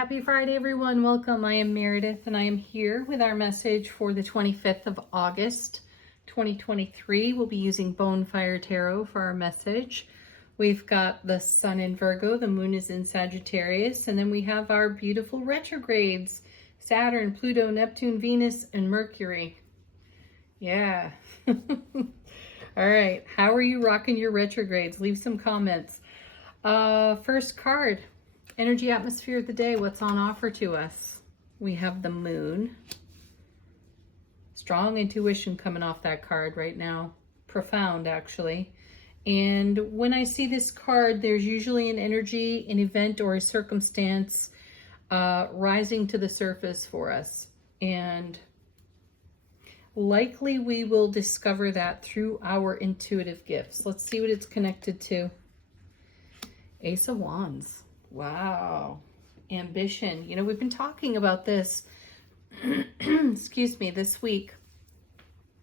Happy Friday, everyone. Welcome. I am Meredith, and I am here with our message for the 25th of August, 2023. We'll be using Bonefire Tarot for our message. We've got the Sun in Virgo, the Moon is in Sagittarius, and then we have our beautiful retrogrades, Saturn, Pluto, Neptune, Venus, and Mercury. Yeah. All right. How are you rocking your retrogrades? Leave some comments. First card. Energy atmosphere of the day, what's on offer to us? We have the Moon. Strong intuition coming off that card right now. Profound, actually. And when I see this card, there's usually an energy, an event, or a circumstance rising to the surface for us. And likely we will discover that through our intuitive gifts. Let's see what it's connected to. Ace of Wands. Wow. Ambition. You know, we've been talking about this, excuse me, this week.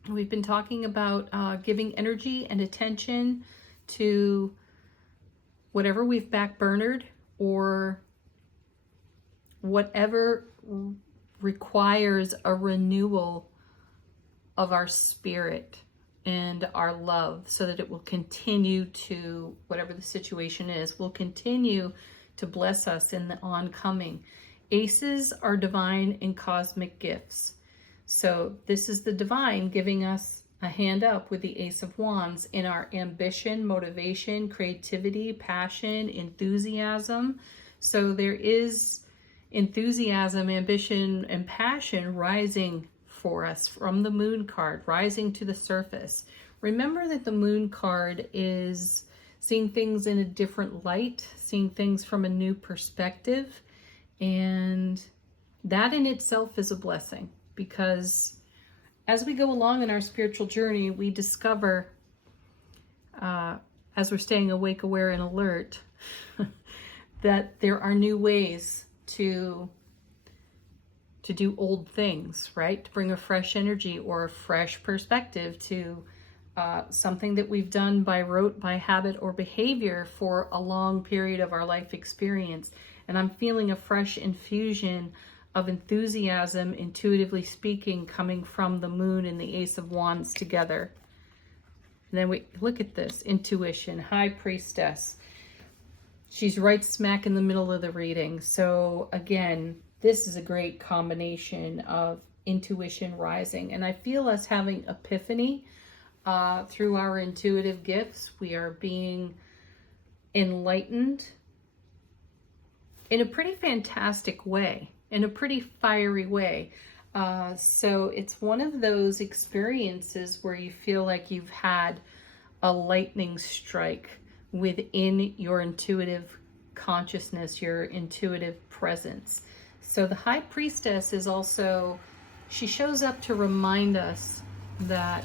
We've been talking about giving energy and attention to whatever we've backburnered or whatever requires a renewal of our spirit and our love so that it will continue to, whatever the situation is, will continue to bless us in the oncoming. Aces are divine and cosmic gifts. So this is the divine giving us a hand up with the Ace of Wands in our ambition, motivation, creativity, passion, enthusiasm. So there is enthusiasm, ambition, and passion rising for us from the Moon card, rising to the surface. Remember that the Moon card is seeing things in a different light, seeing things from a new perspective, and that in itself is a blessing, because as we go along in our spiritual journey, we discover, as we're staying awake, aware, and alert, that there are new ways to do old things, right? To bring a fresh energy or a fresh perspective to something that we've done by rote, by habit, or behavior for a long period of our life experience. And I'm feeling a fresh infusion of enthusiasm, intuitively speaking, coming from the Moon and the Ace of Wands together. And then we look at this, intuition, High Priestess. She's right smack in the middle of the reading. So again, this is a great combination of intuition rising. And I feel us having epiphany through our intuitive gifts. We are being enlightened in a pretty fantastic way, in a pretty fiery way. So it's one of those experiences where you feel like you've had a lightning strike within your intuitive consciousness, your intuitive presence. So the High Priestess is also, she shows up to remind us that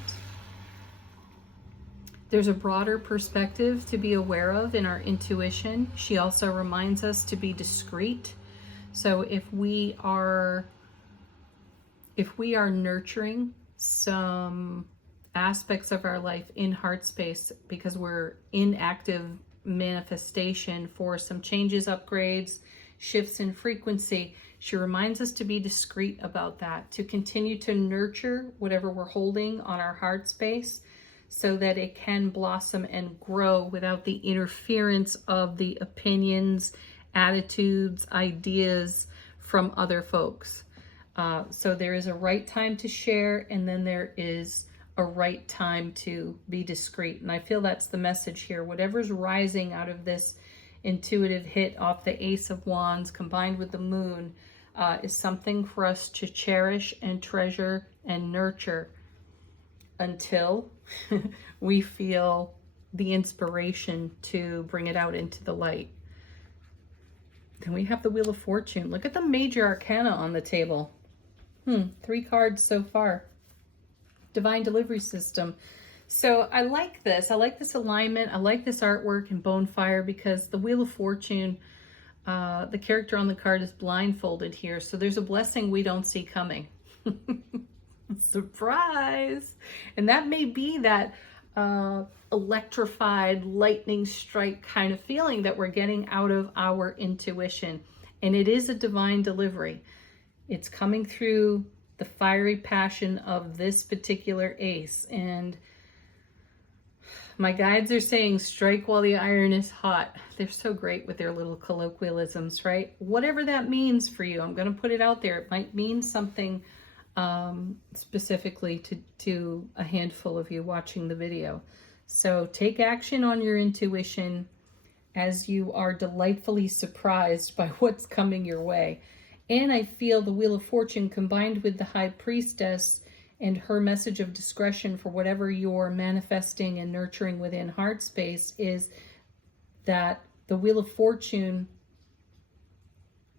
there's a broader perspective to be aware of in our intuition. She also reminds us to be discreet. So if we are nurturing some aspects of our life in heart space because we're in active manifestation for some changes, upgrades, shifts in frequency, she reminds us to be discreet about that, to continue to nurture whatever we're holding on our heart space so that it can blossom and grow without the interference of the opinions, attitudes, ideas from other folks. So there is a right time to share, and then there is a right time to be discreet. And I feel that's the message here. Whatever's rising out of this intuitive hit off the Ace of Wands combined with the Moon is something for us to cherish and treasure and nurture until we feel the inspiration to bring it out into the light. Then we have the Wheel of Fortune. Look at the major arcana on the table. 3 cards so far. Divine Delivery System. So I like this. I like this alignment. I like this artwork in Bonefire because the Wheel of Fortune, the character on the card is blindfolded here. So there's a blessing we don't see coming. Surprise! And that may be that electrified lightning strike kind of feeling that we're getting out of our intuition. And it is a divine delivery. It's coming through the fiery passion of this particular ace. And my guides are saying, strike while the iron is hot. They're so great with their little colloquialisms, right? Whatever that means for you, I'm going to put it out there. It might mean something specifically to a handful of you watching the video. So take action on your intuition as you are delightfully surprised by what's coming your way. And I feel the Wheel of Fortune combined with the High Priestess and her message of discretion for whatever you're manifesting and nurturing within heart space is that the Wheel of Fortune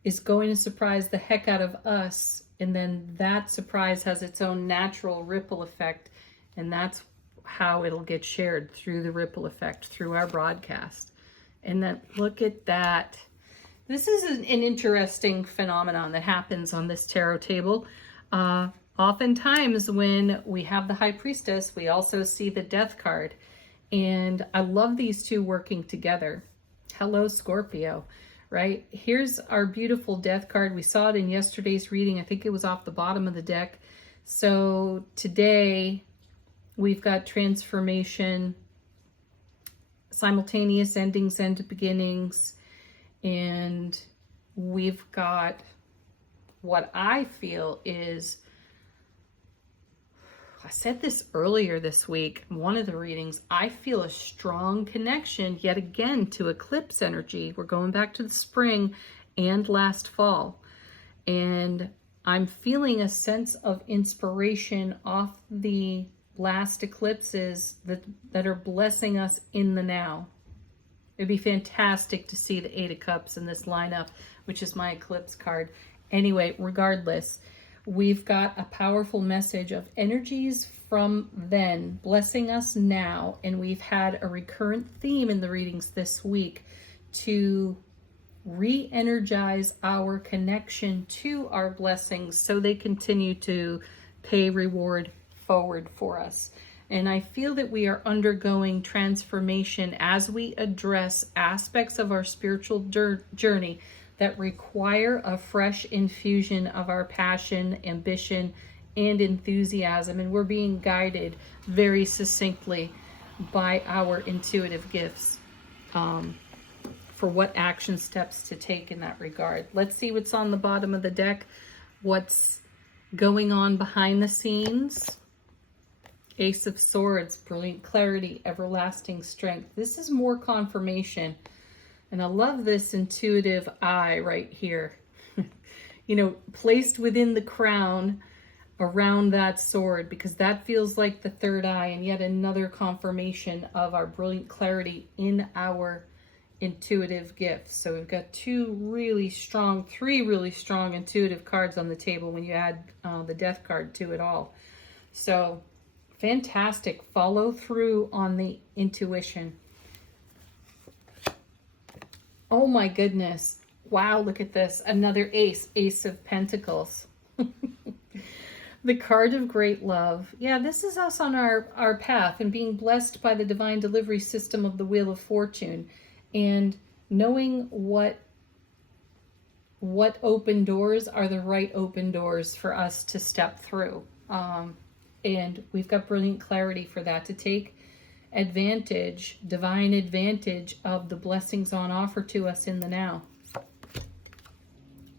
is going to surprise the heck out of us, and then that surprise has its own natural ripple effect, and that's how it'll get shared through the ripple effect through our broadcast. And then look at that. This is an interesting phenomenon that happens on this tarot table. Oftentimes when we have the High Priestess, we also see the Death card. And I love these two working together. Hello, Scorpio, right? Here's our beautiful Death card. We saw it in yesterday's reading. I think it was off the bottom of the deck. So today we've got transformation, simultaneous endings and beginnings, and we've got what I feel is, I said this earlier this week, one of the readings, I feel a strong connection yet again to eclipse energy. We're going back to the spring and last fall, and I'm feeling a sense of inspiration off the last eclipses that are blessing us in the now. It'd be fantastic to see the Eight of Cups in this lineup, which is my eclipse card. Anyway, regardless, we've got a powerful message of energies from then blessing us now, and we've had a recurrent theme in the readings this week to re-energize our connection to our blessings so they continue to pay reward forward for us. And I feel that we are undergoing transformation as we address aspects of our spiritual journey that require a fresh infusion of our passion, ambition, and enthusiasm. And we're being guided very succinctly by our intuitive gifts for what action steps to take in that regard. Let's see what's on the bottom of the deck, what's going on behind the scenes. Ace of Swords, brilliant clarity, everlasting strength. This is more confirmation. And I love this intuitive eye right here. You know, placed within the crown around that sword, because that feels like the third eye and yet another confirmation of our brilliant clarity in our intuitive gifts. So we've got three really strong intuitive cards on the table when you add the Death card to it all. So fantastic follow through on the intuition. Oh my goodness. Wow, look at this. Another ace, Ace of Pentacles. The card of great love. Yeah, this is us on our path and being blessed by the divine delivery system of the Wheel of Fortune, and knowing what open doors are the right open doors for us to step through. And we've got brilliant clarity for that, to take advantage, divine advantage of the blessings on offer to us in the now.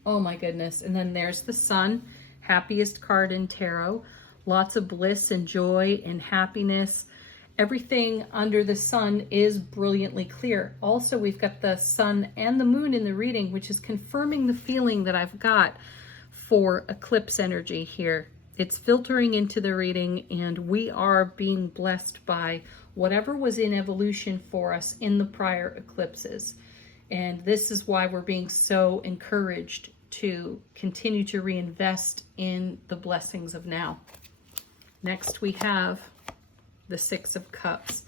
Oh my goodness. And then there's the Sun, happiest card in tarot. Lots of bliss and joy and happiness. Everything under the sun is brilliantly clear. Also, we've got the Sun and the Moon in the reading, which is confirming the feeling that I've got for eclipse energy here. It's filtering into the reading, and we are being blessed by whatever was in evolution for us in the prior eclipses. And this is why we're being so encouraged to continue to reinvest in the blessings of now. Next, we have the Six of Cups.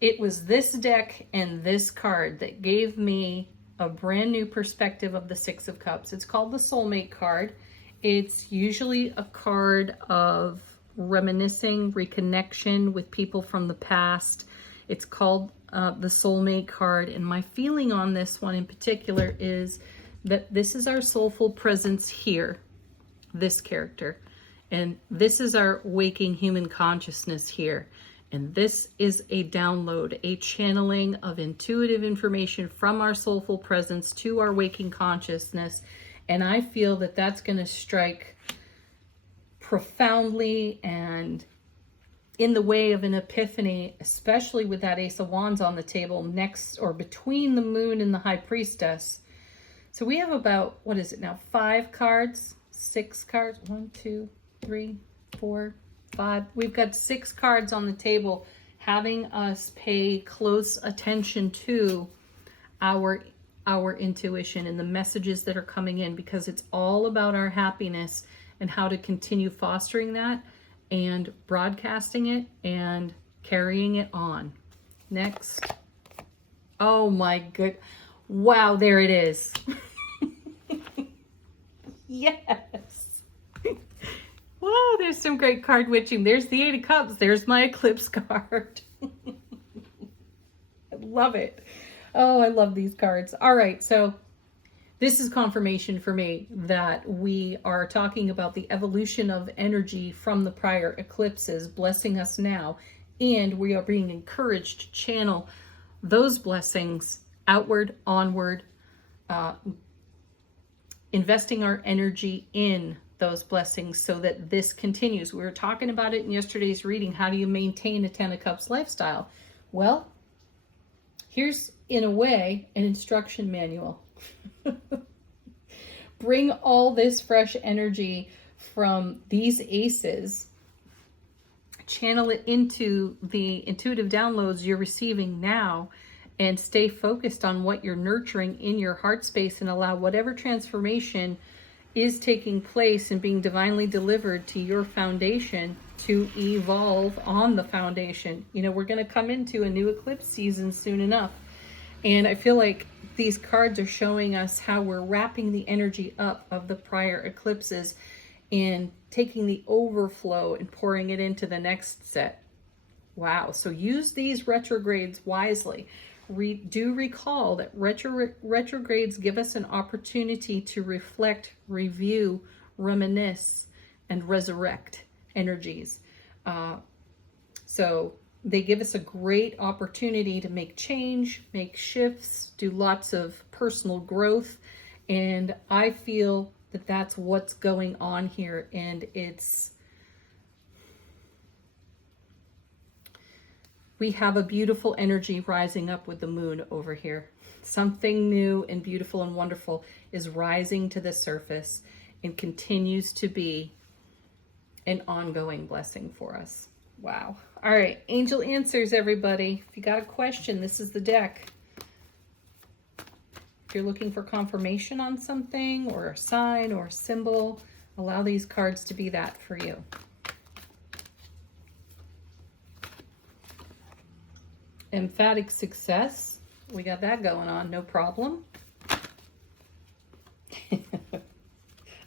It was this deck and this card that gave me a brand new perspective of the Six of Cups. It's called the Soulmate card. It's usually a card of reminiscing, reconnection with people from the past. It's called the soulmate card. And my feeling on this one in particular is that this is our soulful presence here, this character. And this is our waking human consciousness here. And this is a download, a channeling of intuitive information from our soulful presence to our waking consciousness. And I feel that that's going to strike profoundly and in the way of an epiphany, especially with that Ace of Wands on the table next or between the Moon and the High Priestess. So we have about, what is it now, 5 cards, 6 cards, 1, 2, 3, 4, 5. We've got 6 cards on the table having us pay close attention to our intuition and the messages that are coming in, because it's all about our happiness and how to continue fostering that and broadcasting it and carrying it on. Next. Oh my good. Wow, there it is. Yes. Wow, there's some great card witching. There's the 8 of Cups. There's my eclipse card. I love it. Oh, I love these cards. All right, so this is confirmation for me that we are talking about the evolution of energy from the prior eclipses blessing us now, and we are being encouraged to channel those blessings outward, onward, investing our energy in those blessings so that this continues. We were talking about it in yesterday's reading. How do you maintain a 10 of Cups lifestyle? Well, here's, in a way, an instruction manual. Bring all this fresh energy from these aces, channel it into the intuitive downloads you're receiving now, and stay focused on what you're nurturing in your heart space, and allow whatever transformation is taking place and being divinely delivered to your foundation to evolve on the foundation. You know, we're going to come into a new eclipse season soon enough. And I feel like these cards are showing us how we're wrapping the energy up of the prior eclipses and taking the overflow and pouring it into the next set. Wow. So use these retrogrades wisely. Do recall that retrogrades give us an opportunity to reflect, review, reminisce, and resurrect energies. So they give us a great opportunity to make change, make shifts, do lots of personal growth. And I feel that that's what's going on here. And we have a beautiful energy rising up with the Moon over here. Something new and beautiful and wonderful is rising to the surface and continues to be an ongoing blessing for us. Wow. All right, angel answers, everybody. If you got a question, this is the deck. If you're looking for confirmation on something or a sign or a symbol, allow these cards to be that for you. Emphatic success. We got that going on, no problem.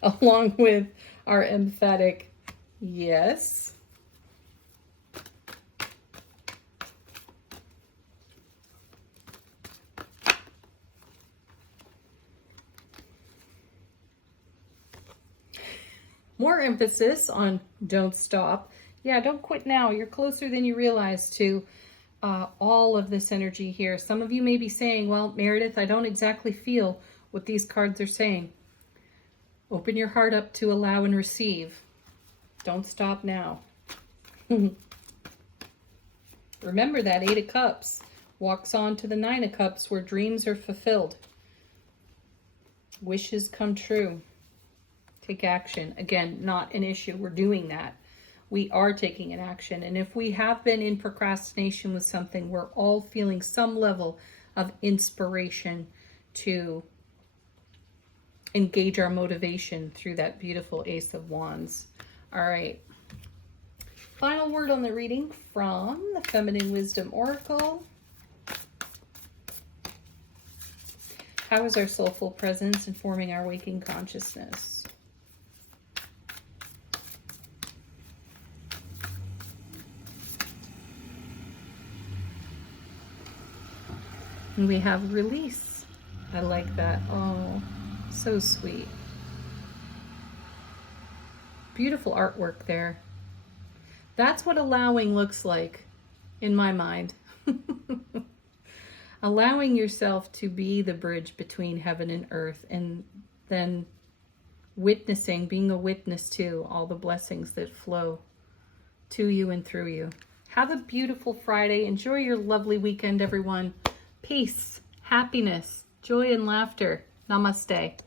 Along with our emphatic yes. More emphasis on don't stop. Yeah, don't quit now. You're closer than you realize to all of this energy here. Some of you may be saying, well, Meredith, I don't exactly feel what these cards are saying. Open your heart up to allow and receive. Don't stop now. Remember that 8 of Cups walks on to the 9 of Cups where dreams are fulfilled. Wishes come true. Take action. Again, not an issue. We're doing that. We are taking an action. And if we have been in procrastination with something, we're all feeling some level of inspiration to engage our motivation through that beautiful Ace of Wands. All right. Final word on the reading from the Feminine Wisdom Oracle. How is our soulful presence informing our waking consciousness? And we have release. I like that. Oh, so sweet. Beautiful artwork there. That's what allowing looks like in my mind. Allowing yourself to be the bridge between heaven and earth, and then witnessing, being a witness to all the blessings that flow to you and through you. Have a beautiful Friday. Enjoy your lovely weekend, everyone. Peace, happiness, joy, and laughter. Namaste.